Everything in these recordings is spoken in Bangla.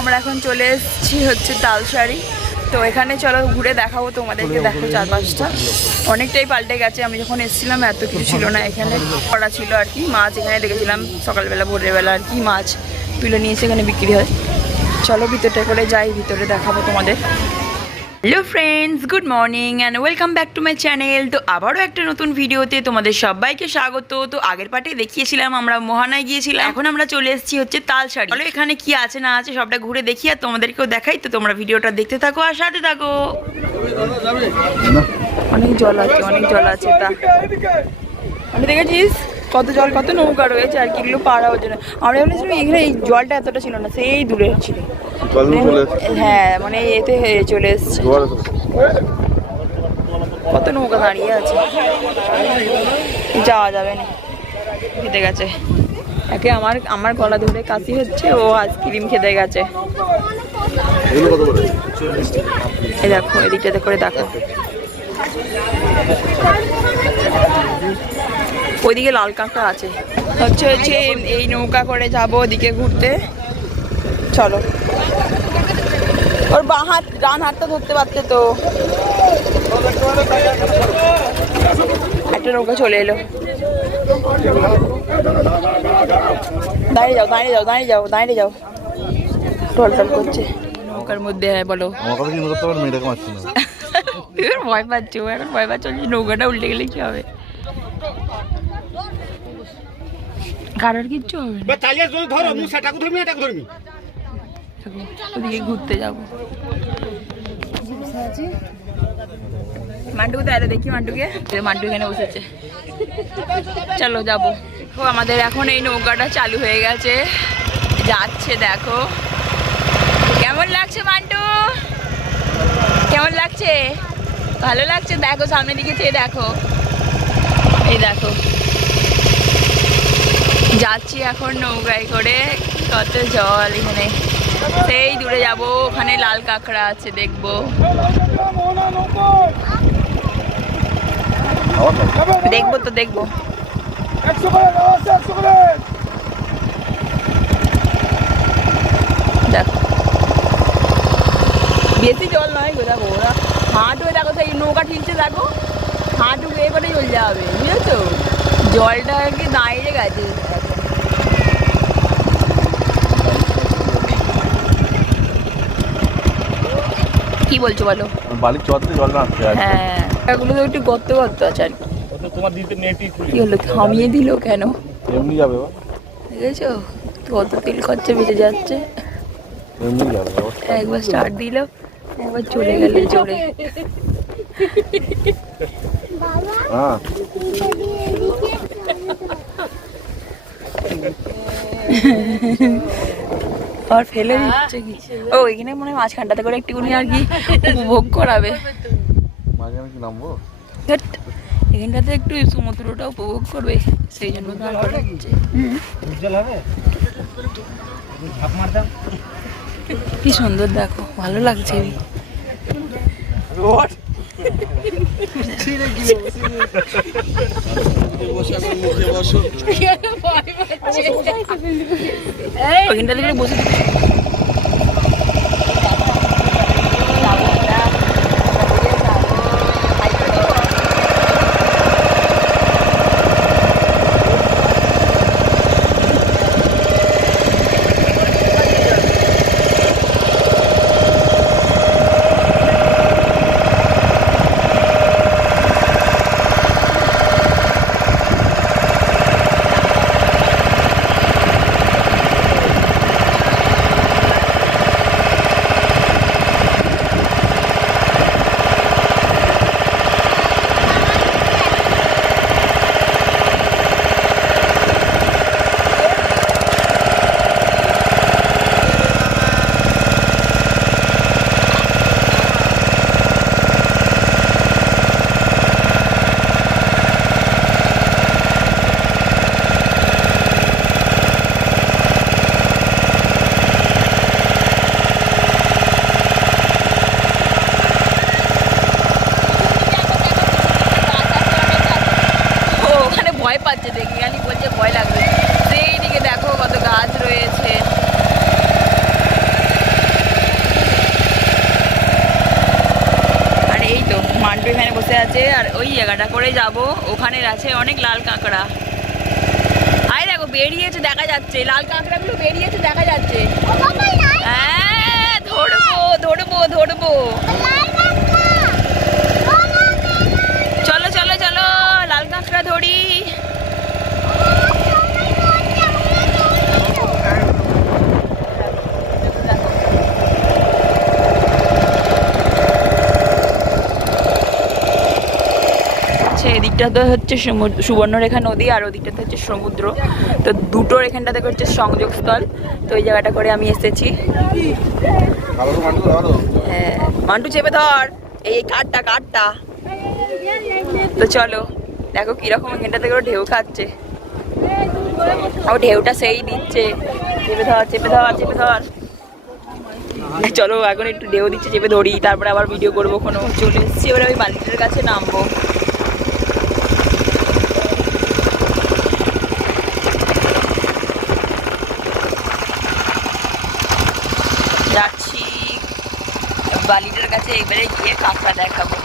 আমরা এখন চলে এসেছি হচ্ছে তালসারি তো এখানে চলো ঘুরে দেখাবো তোমাদেরকে দেখো চারপাশটা। অনেকটাই পাল্টে গেছে আমি যখন এসেছিলাম এত কিছু ছিল না এখানে। করা ছিল আর কি মাছ এখানে দেখেছিলাম সকালবেলা ভোরেরবেলা আর কি মাছ তুলে নিয়ে এসে এখানে বিক্রি হয়। চলো ভিতরটা করে যাই ভিতরে দেখাবো তোমাদের। Hello friends good morning and welcome back to my channel তো আবারও একটা নতুন ভিডিওতে তোমাদের সবাইকে স্বাগত। তো আগের পার্টে দেখিয়েছিলাম আমরা মোহানায় গিয়েছিলাম। এখন আমরা চলে এসেছি হচ্ছে তালসারি চলো এখানে কি আছে না আছে সবটা ঘুরে দেখি আর তোমাদেরকেও দেখাই। তো তোমরা ভিডিওটা দেখতে থাকো আর সাথে থাকো। অনেক জল আছে অনেক জল আছে তা। আমি দেখেছিস? কত জল কত নৌকা রয়েছে আর কি এগুলো পাড়া ওর জন্য। আমরা ভেবেছিলাম এখানে এই জলটা এতটা ছিল না সেই দূরে ছিল। এসছে। হ্যাঁ মানে এতে চলে এসছে। কত নৌকা দাঁড়িয়ে আছে। যাওয়া যাবে না। খেতে গেছে। একে আমার আমার গলা ধরে কাশি হচ্ছে ও আইসক্রিম খেতে গেছে। এই দেখো এদিকটাতে করে দেখো। ওইদিকে লাল কাঁকড়া আছে। হচ্ছে হচ্ছে এই নৌকা করে যাব ওদিকে ঘুরতে। চলো। ওর বাঁ হাত ডান হাতটা ধরতে পারতে তো। একটা নৌকা চলে এলো। দাঁড়িয়ে যাও দাঁড়িয়ে যাও দাঁড়িয়ে যাও দাঁড়িয়ে যাও। টল টল করছে। নৌকার মধ্যে হ্যাঁ বলো। ভয় পাচ্ছে ও এখন ভয় পাচ্ছে নৌকাটা উল্টে গেলে কি হবে? কারোর কিচ্ছু হবে না। চালিয়ে যদি ধরো মুখ সেটাকে ধরবি এটাকে ধরবি। ওদিকে ঘুরতে যাব। মান্টুকে তাহলে দেখি মান্টুকে এই মান্টু এখানে বসেছে। চলো যাব। ও আমাদের এখন এই নৌকাটা চালু হয়ে গেছে। যাচ্ছে দেখো। কেমন লাগছে মান্টু কেমন লাগছে? ভালো লাগছে? দেখো সামনের দিকে চেয়ে দেখো। এই দেখো। যাচ্ছি এখন নৌকায় করে। কত জল এখানে। সেই দূরে যাব, ওখানে লাল কাঁকড়া আছে, দেখব। দেখব তো, দেখব। দেখো। বেশি জল নয় গো, দেখো, ওরা হাঁটু দেখো, সেই নৌকা ঠিকছে দেখো। হাঁটু বেয়ে করে চলে যাবে, বুঝেছ? জলটা কি দাঁড়িয়ে গেছে। কি বলছো বলো? বালির চরতে জল না আসছে হ্যাঁ। এগুলো তো একটু গর্ত গর্ত আছে আর কি। তোমার দিতে নেটই কি হলো থামিয়ে দিল কেন? এমনি যাবে বা দেখেছ? কত তেল খরচা বেঁচে যাচ্ছে। এমনি যাবে। একবার স্টার্ট দিল একবার চলে গেলে জোরে হ্যাঁ। আর ফেলে দিচ্ছে কি? ও এখানে মনে হয় মাঝখানটাতে করে একটুখানি আর কি উপভোগ করাবে। মাঝে আমি কি নামবো? ধ্যাৎ, এখানটাতে একটু সমুদ্রটা উপভোগ করবে সেই জন্য দাঁড় করা হচ্ছে। উজ্জ্বল হবে? ঝাঁপ মারতাম কি সুন্দর দেখো ভালো লাগছে। ওখানটাতে করে বসে জায়গাটা করে যাব। ওখানে আছে অনেক লাল কাঁকড়া। আয় দেখো বেরিয়েছে দেখা যাচ্ছে। লাল কাঁকড়াগুলো বেরিয়েছে দেখা যাচ্ছে। হ্যাঁ ধরবো ধরবো ধরবো। চলো চলো চলো লাল কাঁকড়া ধরি। এদিকটাতে হচ্ছে সুবর্ণরেখা নদী আর ওদিকটাতে হচ্ছে সমুদ্র। তো দুটোর এখানটাতে হচ্ছে সংযোগস্থল। তো ওই জায়গাটা করে আমি এসেছি। হ্যাঁ মান্টু চেপে ধর। এই কাঠটা কাঠটা। তো চলো, দেখো কীরকম এখানটাতে করে ঢেউ খাচ্ছে। ও ঢেউটা সেই দিচ্ছে। চেপে ধর চেপে ধর চেপে ধর। চলো, এখন একটু ঢেউ দিচ্ছে, চেপে ধরি। তারপরে আবার ভিডিও করব কোনো। চলে এসেছি, এবার ওই বালিটার কাছে নামবো যাচ্ছি বালিটার কাছে এবারে গিয়ে কাঁকড়া দেখাবো।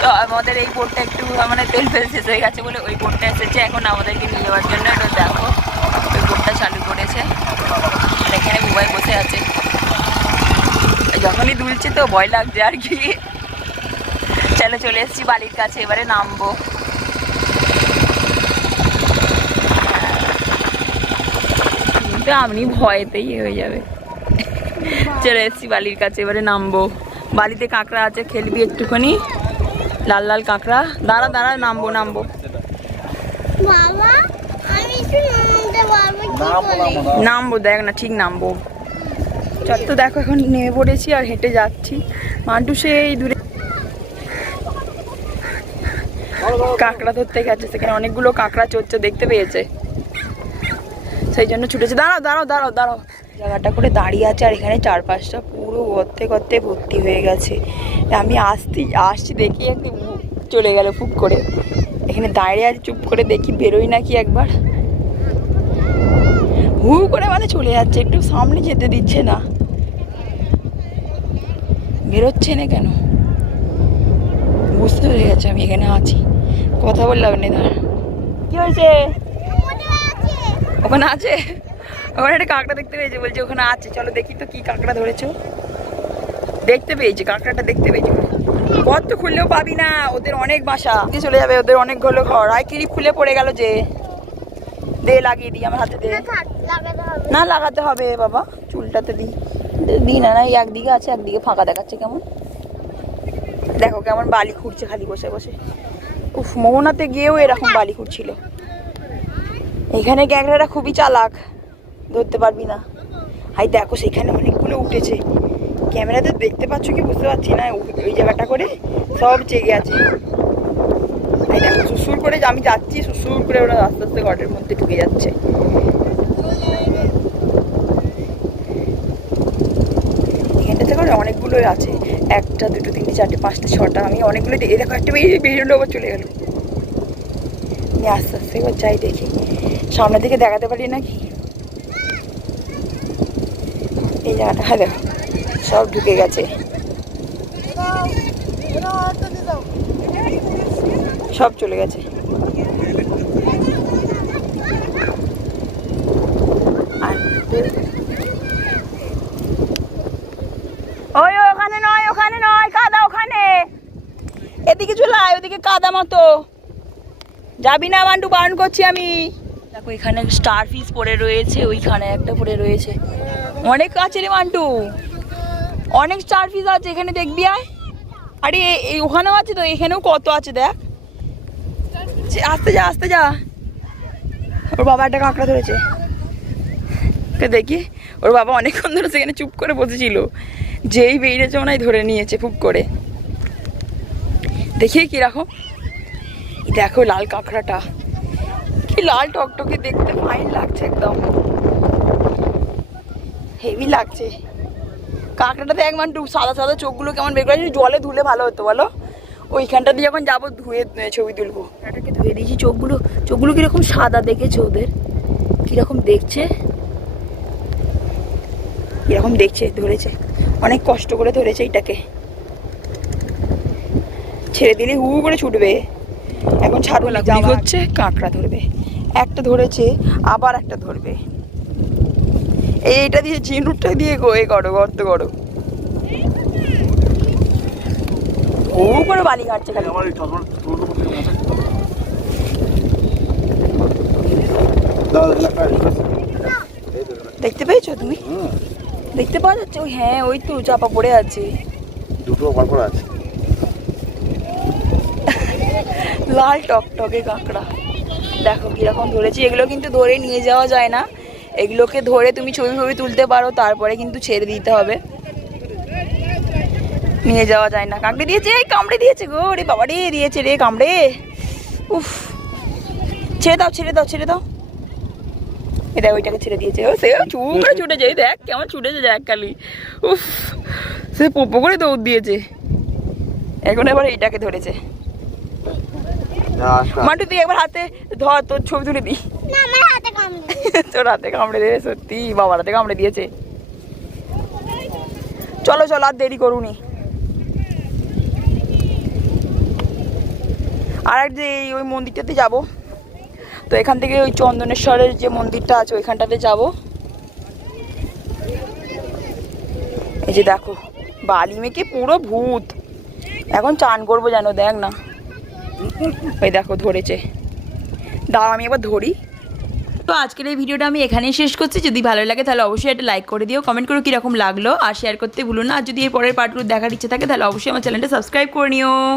তো আমাদের এই বোটটা একটু মানে তেল ফেল শেষ হয়ে গেছে বলে ওই বোটটা এসেছে। এখন আমাদেরকে নিয়ে যাওয়ার জন্য এটা দেখো। ওই বোটটা চালু করেছে। এখানে মোবাইল বসে আছে। যখনই দুলছে তো ভয় লাগছে আর কি। চলো চলে এসেছি বালির কাছে, এবারে নামবো। কিন্তু আপনি ভয়েতেই হয়ে যাবে। চলে এসেছি বালির কাছে এবারে নামবো। বালিতে কাঁকড়া আছে খেলবি একটুখানি। লাল লাল কাঁকড়া। দাঁড়া দাঁড়া নামবো নামবো। নামবো দেখ না ঠিক নামবো। চল তো দেখো এখন নেমে পড়েছি আর হেঁটে যাচ্ছি। মান্টু সেই দূরে কাঁকড়া ধরতে গেছে সেখানে অনেকগুলো কাঁকড়া চড়ছে দেখতে পেয়েছে। সেই জন্য ছুটেছে। দাঁড়াও দাঁড়াও দাঁড়াও দাঁড়াও। জায়গাটা করে দাঁড়িয়ে আছে আর এখানে চারপাশটা পুরো গর্তে গর্তে ভর্তি হয়ে গেছে। আমি আসছি আসছি দেখি একটু চলে গেল ফুক করে। এখানে দাঁড়িয়ে আছে চুপ করে দেখি বেরোই নাকি একবার। হু করে মানে চলে যাচ্ছে একটু সামনে যেতে দিচ্ছে না। বেরোচ্ছে না কেন? বুঝতে পেরে গেছে আমি এখানে আছি। কথা বললাম না দাঁড়া। কি হয়েছে? ওখানে আছে? ওখানে একটা কাঁকড়া দেখতে পেয়েছে, বলছে ওখানে আছে, চলো দেখি তো কি কাঁকড়া ধরেছো। দেখতে পেয়েছি, কাঁকড়াটা দেখতে পেয়েছি। পথ তো খুললেও পাবি না, ওদের অনেক বাসা। দিয়ে চলে যাবে, ওদের অনেক হলো ঘর আয় কিরি খুলে পড়ে গেল যে। দে, লাগিয়ে দিই, আমার হাতে দে। না, লাগাতে হবে বাবা, চুলটাতে দিই। দিই না না, এই একদিকে আছে, একদিকে ফাঁকা দেখাচ্ছে কেমন। দেখো কেমন বালি খুঁড়ছে খালি বসে বসে। উফ, মোহনাতে গিয়েও এরকম বালি খুঁড়ছিল। এখানে গ্যাংরাটা খুবই চালাক। ধরতে পারবি না। হাই, দেখো সেখানে অনেকগুলো উঠেছে। ক্যামেরাতে দেখতে পাচ্ছ কি বুঝতে পারছি না, ওই জায়গাটা করে সব জেগে আছে। হাই, দেখো সুসুর করে আমি যাচ্ছি সুসুর করে ওরা আস্তে আস্তে ঘরের মধ্যে ঢুকে যাচ্ছে। এখানটাতে করে অনেকগুলোই আছে। একটা, দুটো, তিনটে, চারটে, পাঁচটা, ছটা, আমি অনেকগুলো এই দেখো একটা বেরিয়ে বেরিয়ে আবার চলে গেল। আমি আস্তে আস্তে এবার যাই দেখি। সামনে থেকে দেখাতে পারি নাকি এই জায়গাটা হ্যাঁ দেখো সব ঢুকে গেছে। সব চলে গেছে। ওই ওখানে নয় ওখানে নয়, কাদা ওখানে। এদিকে ওদিকে কাদা মতো। যাবি না বারণ করছি আমি। দেখো, এখানে স্টার ফিস পড়ে রয়েছে, ওইখানে একটা পড়ে রয়েছে। অনেক আছে রে মান্টু। অনেক স্টার ফিস আছে, এখানে দেখবি আয়। আরে ওখানেও আছে তো, এখানেও কত আছে দেখ। আস্তে যা আস্তে যা। ওর বাবা একটা কাঁকড়া ধরেছে। দেখি? ওর বাবা অনেকক্ষণ ধরে সেখানে চুপ করে বসেছিল। যেই বেরিয়েছে ওনাই ধরে নিয়েছে ফুক করে। দেখি কীরকম দেখো লাল কাঁকড়াটা। কি লাল টকটকে দেখতে ফাইন লাগছে একদম। হেভি লাগছে। কাঁকড়াটাতে একবার সাদা সাদা চোখগুলো কেমন বের করে জলে ধুলে ভালো হতো বলো? ওইখানটা দিয়ে যখন যাব ধুয়ে ছবি তুলবো। কাঁকড়াটাকে ধুয়ে দিয়েছি চোখগুলো চোখগুলো কীরকম সাদা দেখেছে ওদের? কীরকম দেখছে? কীরকম দেখছে ধরেছে। অনেক কষ্ট করে ধরেছে এটাকে। ছেড়ে দিলে হু করে ছুটবে। এখন ছাড়বো লাগবে হচ্ছে কাঁকড়া ধরবে। একটা ধরেছে আবার একটা ধরবে। এইটা দিয়ে ঝিনুরটা দিয়ে এ করো, গর্ত করো। ও করে বালি কাটছে খালি। দেখতে পেয়েছ তুমি? দেখতে পাওয়া যাচ্ছে, ওই হ্যাঁ ওই তো চাপা পড়ে আছে দুটো করা আছে। লাল টকটকে কাঁকড়া। দেখো কীরকম ধরেছি, এগুলো কিন্তু ধরে নিয়ে যাওয়া যায় না। এগুলোকে ধরে তুমি ছবি ছবি তুলতে পারো তারপরে কিন্তু ছেড়ে দিতে হবে। নিয়ে যাওয়া যায় না। কামড়ে দিয়েছে এই কামড়ে দিয়েছে গো রে বাবা রে দিয়েছে রে কামড়ে। উফ। ছেড়ে দাও ছেড়ে দাও ছেড়ে দাও। এটা ওইটাকে ছেড়ে দিয়েছে। ও সে চুপ করে ছুটেছে এই দেখ কেমন ছুটেছে দেখ খালি। উফ। সে পোপো করে দৌড় দিয়েছে। এখন এবার এইটাকে ধরেছে। না মাটু তুই একবার হাতে ধর তোর ছবি তুলে দি আমার হাতে কামড়ে দেবে, সত্যি। বাবার হাতে কামড়ে দিয়েছে। চলো চলো, আর দেরি করুনি। আর এক যে এই ওই মন্দিরটাতে যাব। তো এখান থেকে ওই চন্দনেশ্বরের যে মন্দিরটা আছে, ওইখানটাতে যাব। এই যে দেখো, বালি মেখে পুরো ভূত। এখন চান করব যেন, দেখ না। ওই দেখো, ধরেছে। দাঁড়াও, আমি একবার ধরি। তো আজকের এই ভিডিওটা আমি এখানেই শেষ করছি। যদি ভালো লাগে তাহলে অবশ্যই একটা লাইক করে দিও কমেন্ট করো কীরকম লাগল, আর শেয়ার করতে ভুলো না। আর যদি এর পরের পার্টগুলো দেখার ইচ্ছে থাকে তাহলে অবশ্যই আমার চ্যানেলটা সাবস্ক্রাইব করে নিও।